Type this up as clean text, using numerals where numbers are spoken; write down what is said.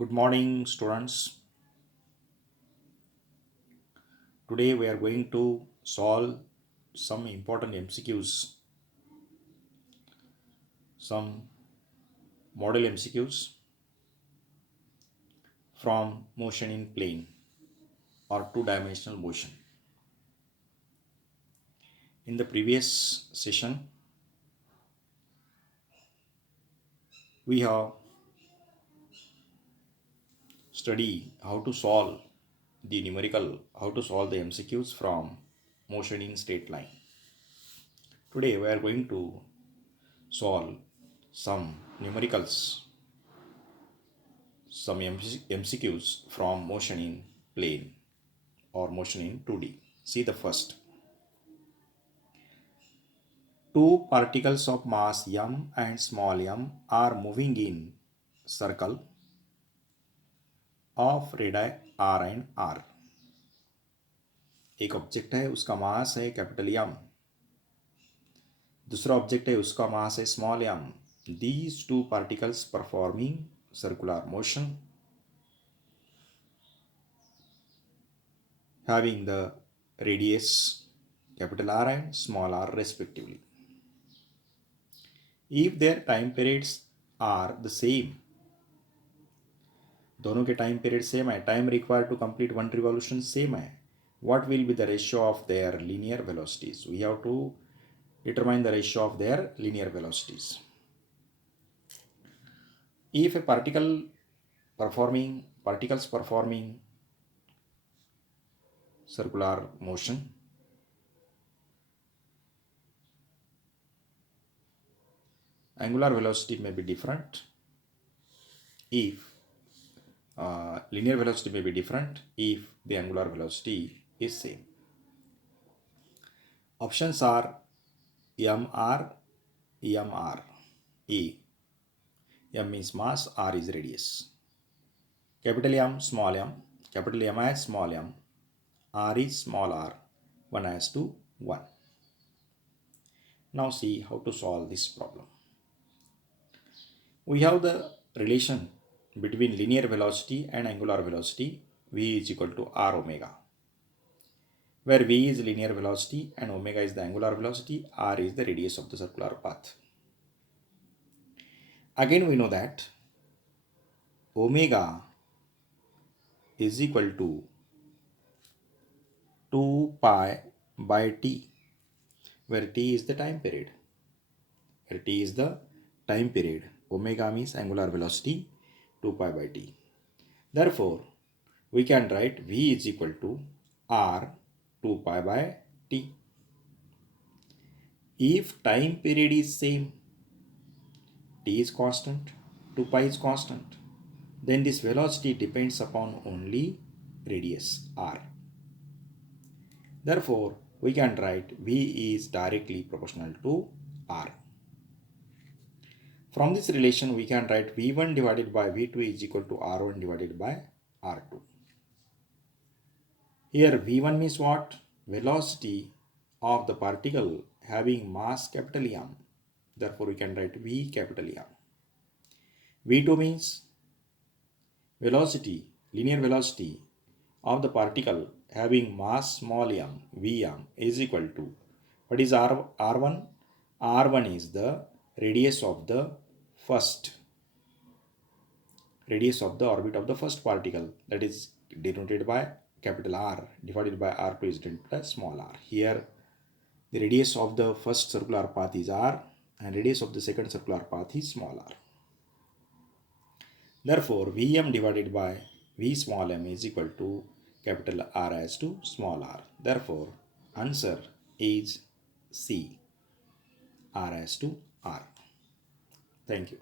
Good morning, students. Today we are going to solve some important MCQs, some model MCQs from motion in plane or two-dimensional motion. In the previous session, we have studied how to solve how to solve the MCQs from motion in straight line. Today we are going to solve some numericals, some MCQs from motion in plane or motion in 2D. See the first. Two particles of mass m and small m are moving in circle of radii r and r. एक object है, उसका mass है capital M. दूसरा object है, उसका mass है small M. These two particles performing circular motion having the radius capital R and small r respectively. If their time periods are the same, दोनों के टाइम पीरियड सेम है, time required to complete one revolution same है, what will be the ratio of their linear velocities? We have to determine the ratio of their linear velocities. If a particles performing circular motion angular velocity may be different if linear velocity may be different if the angular velocity is same. Options are mr, emr. E. M means mass, R is radius. Capital M, small m. Capital M as small m. R is small r. 1 as to 1. Now see how to solve this problem. We have the relation between linear velocity and angular velocity. V is equal to r omega, where v is linear velocity and omega is the angular velocity, r is the radius of the circular path. Again we know that omega is equal to 2 pi by t, where t is the time period. Where t is the time period, omega means angular velocity, 2 pi by t. Therefore, we can write v is equal to r 2 pi by t. If time period is same, t is constant, 2 pi is constant, then this velocity depends upon only radius r. Therefore, we can write v is directly proportional to r. From this relation, we can write v1 divided by v2 is equal to r1 divided by r2. Here v1 means what? Velocity of the particle having mass capital M. Therefore, we can write v capital M. v2 means velocity, linear velocity of the particle having mass small m, Vm is equal to, what is R1? R1 is the radius of the orbit of the first particle, that is denoted by capital R, divided by R2 is denoted by small r. Here the radius of the first circular path is r and radius of the second circular path is small r. Therefore, Vm divided by V small m is equal to capital R as to small r. Therefore, answer is C, R as to R. Thank you.